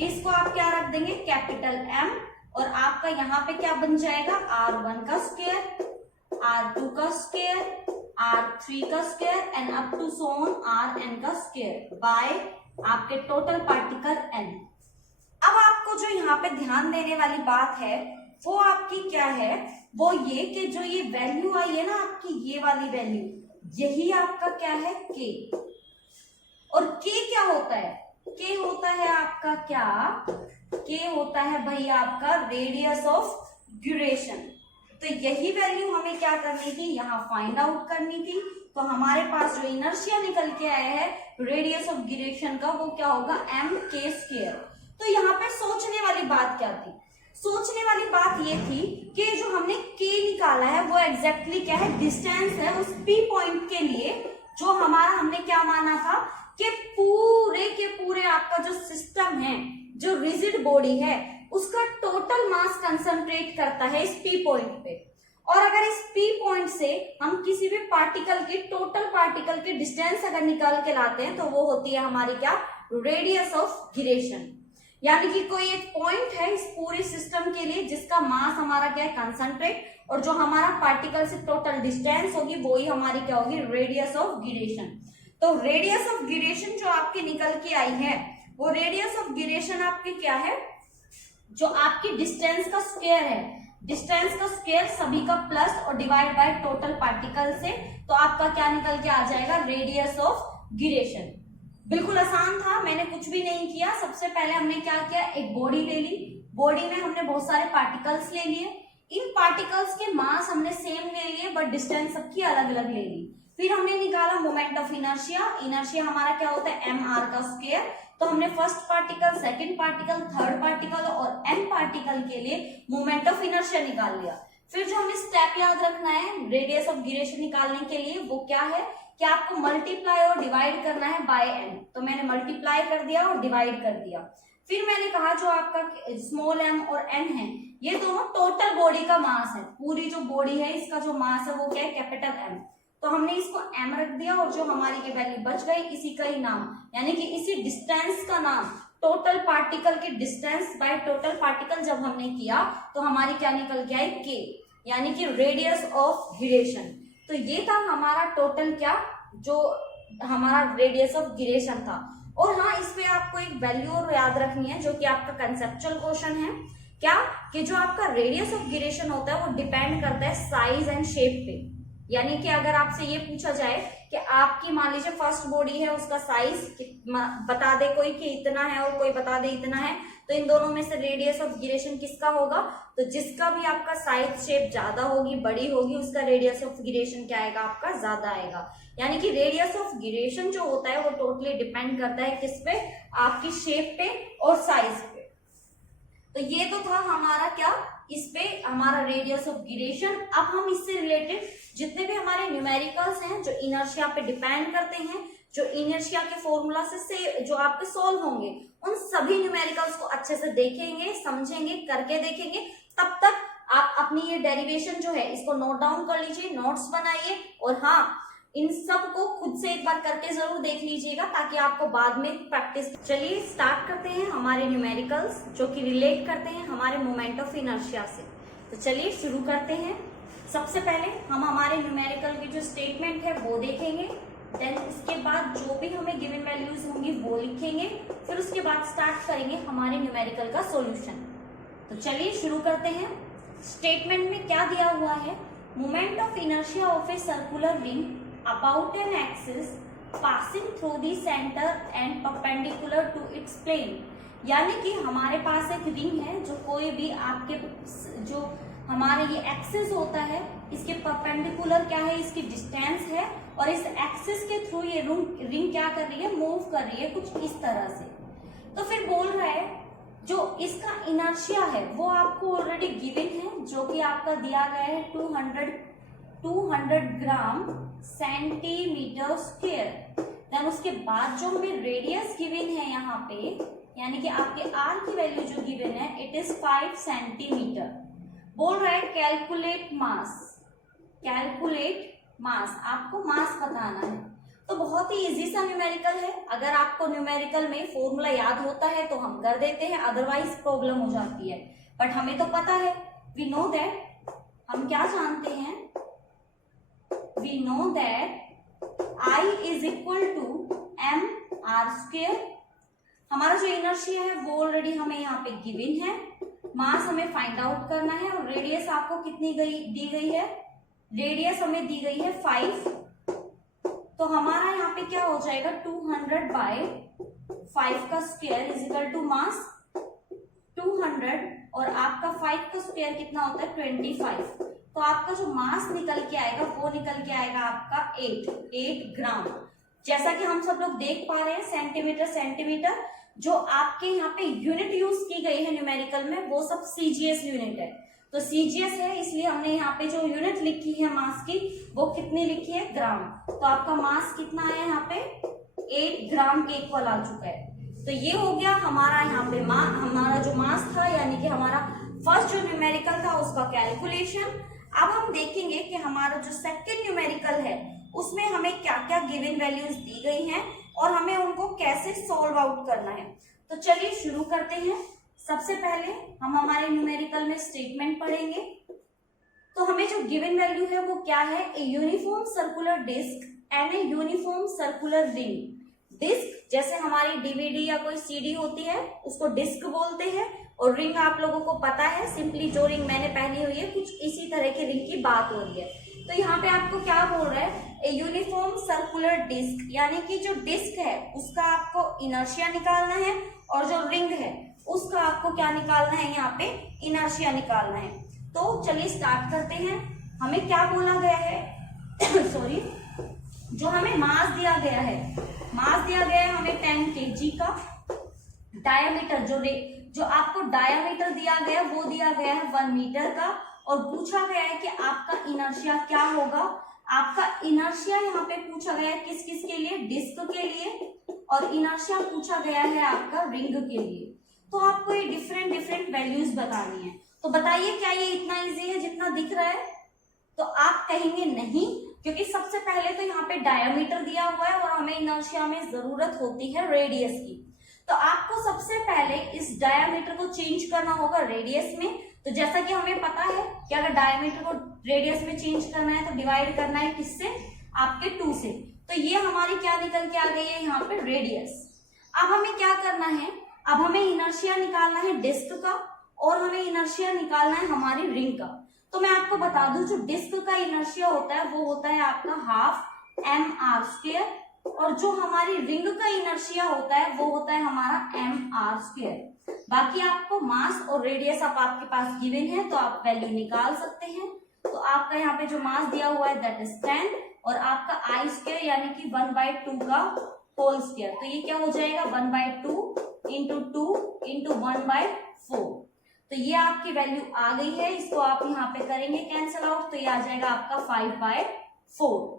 इसको आप क्या रख देंगे, कैपिटल M। और आपका यहाँ पे क्या बन जाएगा, r1 का स्क्वायर, r2 का स्क्वायर, r3 का square and up to so on rn का स्क्वायर बाय आपके टोटल पार्टिकल n। अब आपको जो यहाँ पे ध्यान देने वाली बात है वो आपकी क्या है, वो ये कि जो ये वैल्यू आई है ना आपकी, ये वाली वैल्यू, यही आपका क्या है k। और k क्या होता है, k होता है आपका क्या, k होता है भाई आपका रेडियस ऑफ ड्यूरेशन। तो यही वैल्यू हमें क्या करनी थी, यहाँ फाइंड आउट करनी थी। तो हमारे पास जो इनर्शिया निकल के आया है रेडियस ऑफ गिरेशन का वो क्या होगा, m k स्क्वायर। तो यहाँ पे सोचने वाली बात क्या थी, सोचने वाली बात ये थी कि जो हमने k निकाला है वो एग्जैक्टली क्या है, डिस्टेंस है उस p पॉइंट के लिए जो हमारा हमने क्या माना था कि पूरे के पूरे आपका जो सिस्टम है, जो रिजिड बॉडी है उसका टोटल मास कंसंट्रेट करता है इस p पॉइंट पे। और अगर इस p पॉइंट से हम किसी भी पार्टिकल की टोटल पार्टिकल की डिस्टेंस अगर निकाल के लाते हैं तो वो होती है हमारी क्या, रेडियस ऑफ गिरेशन। यानी कि कोई एक पॉइंट है इस पूरे सिस्टम के लिए जिसका मास हमारा क्या है, कंसंट्रेट, और जो हमारा पार्टिकल से टोटल डिस्टेंस होगी वो ही हमारी क्या होगी, रेडियस ऑफ गिरेशन। तो रेडियस ऑफ गिरेशन जो आपकी निकल के आई है वो रेडियस ऑफ गिरेशन आपकी क्या है, जो आपकी डिस्टेंस का स्क्वायर है, डिस्टेंस का स्क्वायर सभी का प्लस और डिवाइड बाय टोटल पार्टिकल से, तो आपका क्या निकल के आ जाएगा, रेडियस ऑफ गिरेशन। बिल्कुल आसान था, मैंने कुछ भी नहीं किया। सबसे पहले हमने क्या किया, एक बॉडी ले ली, बॉडी में हमने बहुत सारे पार्टिकल्स ले लिए, इन पार्टिकल्स के मास हमने सेम ले लिए बट डिस्टेंस सबकी अलग अलग ले ली। फिर हमने निकाला मोमेंट ऑफ इनर्शिया, इनर्शिया हमारा क्या होता है, एम आर का स्क्वायर। तो हमने first particle, second particle, third particle और एन पार्टिकल के लिए मोमेंट ऑफ इनर्शिया निकाल लिया। फिर जो हमें स्टेप याद रखना है रेडियस ऑफ गिरेशन निकालने के लिए वो क्या है कि आपको मल्टीप्लाई और डिवाइड करना है बाय एन। तो मैंने मल्टीप्लाई कर दिया और डिवाइड कर दिया। फिर मैंने कहा जो आपका स्मॉल एम और एन है ये दोनों टोटल बॉडी का मास है, पूरी जो बॉडी है इसका जो मास है वो क्या है, कैपिटल एम। तो हमने इसको m रख दिया और जो हमारी की वैल्यू बच गई इसी का ही नाम, यानी कि इसी डिस्टेंस का नाम टोटल पार्टिकल की डिस्टेंस बाय टोटल पार्टिकल जब हमने किया तो हमारी क्या निकल के आई, k, यानी कि रेडियस ऑफ गिरेशन। तो ये था हमारा टोटल क्या, जो हमारा रेडियस ऑफ गिरेशन था। और हाँ, इस पे आपको एक वैल्यू और याद रखनी है जो कि आपका कंसेप्चुअल क्वेश्चन है, क्या कि जो आपका रेडियस ऑफ गिरेशन होता है वो डिपेंड करता है साइज एंड शेप पे। यानी कि अगर आपसे ये पूछा जाए कि आपकी मान लीजिए फर्स्ट बॉडी है उसका साइज बता दे कोई कि इतना है और कोई बता दे इतना है, तो इन दोनों में से रेडियस ऑफ गिरेशन किसका होगा, तो जिसका भी आपका साइज शेप ज्यादा होगी, बड़ी होगी, उसका रेडियस ऑफ गिरेशन क्या आएगा, आपका ज्यादा आएगा। यानी कि रेडियस ऑफ गिरेशन जो होता है वो टोटली डिपेंड करता है किस पे, आपकी शेप पे और साइज पे। तो ये तो था हमारा क्या, इस पे हमारा रेडियस ऑफ गिरेशन। अब हम इससे रिलेटेड जितने भी हमारे न्यूमेरिकल्स हैं जो इनर्शिया पे डिपेंड करते हैं, जो इनर्शिया के फॉर्मूला से जो आपके सॉल्व होंगे, उन सभी न्यूमेरिकल्स को अच्छे से देखेंगे, समझेंगे, करके देखेंगे। तब तक आप अपनी ये डेरिवेशन जो है इसको नोट डाउन कर लीजिए, नोट्स बनाइए, और हाँ इन सब को खुद से एक बार करके जरूर देख लीजिएगा ताकि आपको बाद में प्रैक्टिस। चलिए स्टार्ट करते हैं हमारे न्यूमेरिकल्स जो कि रिलेट करते हैं हमारे मोमेंट ऑफ इनर्शिया से। तो चलिए शुरू करते हैं। सबसे पहले हम हमारे न्यूमेरिकल की जो स्टेटमेंट है वो देखेंगे, देन उसके बाद जो भी हमें गिवन वैल्यूज होंगी वो लिखेंगे, फिर उसके बाद स्टार्ट करेंगे हमारे न्यूमेरिकल का सॉल्यूशन। तो चलिए शुरू करते हैं। स्टेटमेंट में क्या दिया हुआ है, moment of inertia of a circular ring about an axis passing through the center and perpendicular to its plane। यानी कि हमारे पास एक रिंग है जो कोई भी आपके जो हमारे ये एक्सिस होता है इसके परपेंडिकुलर क्या है, इसकी डिस्टेंस है, और इस एक्सिस के थ्रू ये रिंग क्या कर रही है, मूव कर रही है कुछ इस तरह से। तो फिर बोल रहा है जो इसका इनर्शिया है वो आपको ऑलरेडी गिवन है जो कि आपका दिया गया है 200 ग्राम सेंटीमीटर स्क्वायर। देन उसके बाद जो हमें रेडियस गिवन है यहाँ पे, यानी कि आपके आर की वैल्यू जो गिवन है इट इज 5 सेंटीमीटर। बोल रहा है कैलकुलेट मास, कैलकुलेट मास, आपको मास बताना है। तो बहुत ही इजी सा न्यूमेरिकल है, अगर आपको न्यूमेरिकल में फॉर्मूला याद होता है तो हम कर देते हैं, अदरवाइज प्रॉब्लम हो जाती है। बट हमें तो पता है, वी नो दैट, हम क्या जानते हैं, we know that I is equal to mr square। हमारा जो इनर्शिया है वो ऑलरेडी हमें यहाँ पे गिवन है, मास हमें फाइंड आउट करना है, और रेडियस आपको कितनी दी गई है, रेडियस हमें दी गई है 5। तो हमारा यहाँ पे क्या हो जाएगा 200/5 का square is equal to mass 200, और आपका 5 का स्क्वायर कितना होता है 25। तो आपका जो मास निकल के आएगा वो निकल के आएगा आपका 8 ग्राम। जैसा कि हम सब लोग देख पा रहे हैं सेंटीमीटर सेंटीमीटर, जो आपके यहाँ पे यूनिट यूज की गई है न्यूमेरिकल में वो सब सीजीएस यूनिट है। तो सीजीएस है इसलिए हमने यहाँ पे जो यूनिट लिखी है मास की वो कितनी लिखी है, ग्राम। तो आपका मास कितना है यहाँ पे 8 ग्राम के इक्वल आ चुका है। तो ये हो गया हमारा यहाँ पे हमारा जो मास था, यानी कि हमारा फर्स्ट जो न्यूमेरिकल था उसका कैलकुलेशन। अब हम देखेंगे कि हमारा जो सेकंड न्यूमेरिकल है उसमें हमें क्या क्या गिवन वैल्यूज दी गई हैं और हमें उनको कैसे सॉल्व आउट करना है। तो चलिए शुरू करते हैं। सबसे पहले हम हमारे न्यूमेरिकल में स्टेटमेंट पढ़ेंगे। तो हमें जो गिवन वैल्यू है वो क्या है, a uniform circular disc and a uniform circular ring. Disc जैसे हमारी डीवीडी या कोई सीडी होती है उसको डिस्क बोलते हैं, और रिंग आप लोगों को पता है, सिंपली जो रिंग मैंने पहनी हुई है कुछ इसी तरह की रिंग की बात हो रही है। तो यहाँ पे आपको क्या बोल रहा है, ए यूनिफॉर्म सर्कुलर डिस्क, यानी कि जो डिस्क है उसका आपको इनर्शिया निकालना है, और जो रिंग है उसका आपको क्या निकालना है, यहाँ पे इनर्शिया निकालना है। तो चलिए स्टार्ट करते हैं। हमें क्या बोला गया है सॉरी, जो हमें मास दिया गया है, मास दिया गया है हमें 10 kg का। डायमीटर जो आपको डायमीटर दिया गया वो दिया गया है 1 मीटर का, और पूछा गया है कि आपका इनर्शिया क्या होगा। आपका इनर्शिया यहाँ पे पूछा गया है किस किस के लिए, डिस्क के लिए, और इनर्शिया पूछा गया है आपका रिंग के लिए। तो आपको ये डिफरेंट वैल्यूज बतानी है। तो बताइए क्या ये इतना इजी है जितना दिख रहा है? तो आप कहेंगे नहीं, क्योंकि सबसे पहले तो यहाँ पे डायमीटर दिया हुआ है और हमें इनर्शिया में जरूरत होती है रेडियस की। तो आपको सबसे पहले इस डायमीटर को चेंज करना होगा रेडियस में। तो जैसा कि हमें पता है कि अगर डायमीटर को रेडियस में चेंज करना है तो डिवाइड करना है किससे, आपके 2 से। तो ये हमारी क्या निकल के आ गई है यहाँ पे, रेडियस। अब हमें क्या करना है, अब हमें इनर्शिया निकालना है डिस्क का, और हमें इनर्शिया निकालना है हमारी रिंग का। तो मैं आपको बता दूं जो डिस्क का इनर्शिया होता है वो होता है आपका 12 mr², और जो हमारी रिंग का इनर्शिया होता है वो होता है हमारा mr²। बाकी आपको मास और रेडियस आपके पास गिवन है तो आप वैल्यू निकाल सकते हैं। तो आपका यहाँ पे जो मास दिया हुआ है दैट इज 10, और आपका I² यानी कि 1/2 का होल स्क्वायर। तो ये क्या हो जाएगा 1/2 इंटू 2 इंटू 1/4। तो ये आपकी वैल्यू आ गई है, इसको आप यहाँ पे करेंगे कैंसिल आउट, तो ये आ जाएगा आपका 5/4।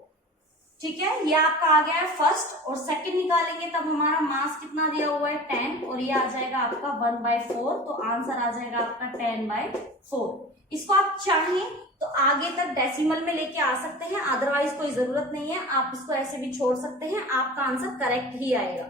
ठीक है, ये आपका आ गया है फर्स्ट। और सेकंड निकालेंगे तब हमारा मास कितना दिया हुआ है 10, और ये आ जाएगा आपका 1/4, तो आंसर आ जाएगा आपका 10/4। इसको आप चाहें तो आगे तक डेसिमल में लेके आ सकते हैं, अदरवाइज कोई जरूरत नहीं है, आप इसको ऐसे भी छोड़ सकते हैं, आपका आंसर करेक्ट ही आएगा।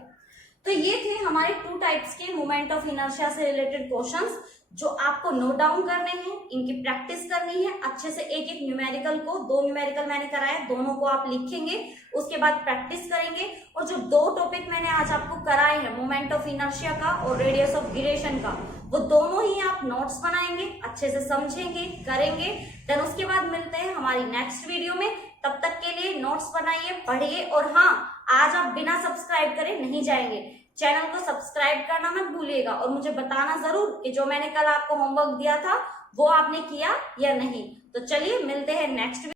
तो ये थे हमारे 2 टाइप्स के मोमेंट ऑफ इनर्शिया से रिलेटेड क्वेश्चंस जो आपको नोट डाउन करने हैं, इनकी प्रैक्टिस करनी है अच्छे से। एक एक न्यूमेरिकल को, 2 न्यूमेरिकल मैंने कराया, दोनों को आप लिखेंगे, उसके बाद प्रैक्टिस करेंगे। और जो 2 टॉपिक मैंने आज आपको कराए हैं, मोमेंट ऑफ इनर्शिया का और रेडियस ऑफ गिरेशन का, वो दोनों ही आप नोट्स बनाएंगे, अच्छे से समझेंगे, करेंगे। देन उसके बाद मिलते हैं हमारी नेक्स्ट वीडियो में। तब तक के लिए नोट्स बनाइए, पढ़िए, और हाँ, आज आप बिना सब्सक्राइब करे नहीं जाएंगे, चैनल को सब्सक्राइब करना मत भूलिएगा और मुझे बताना जरूर कि जो मैंने कल आपको होमवर्क दिया था वो आपने किया या नहीं। तो चलिए मिलते हैं नेक्स्ट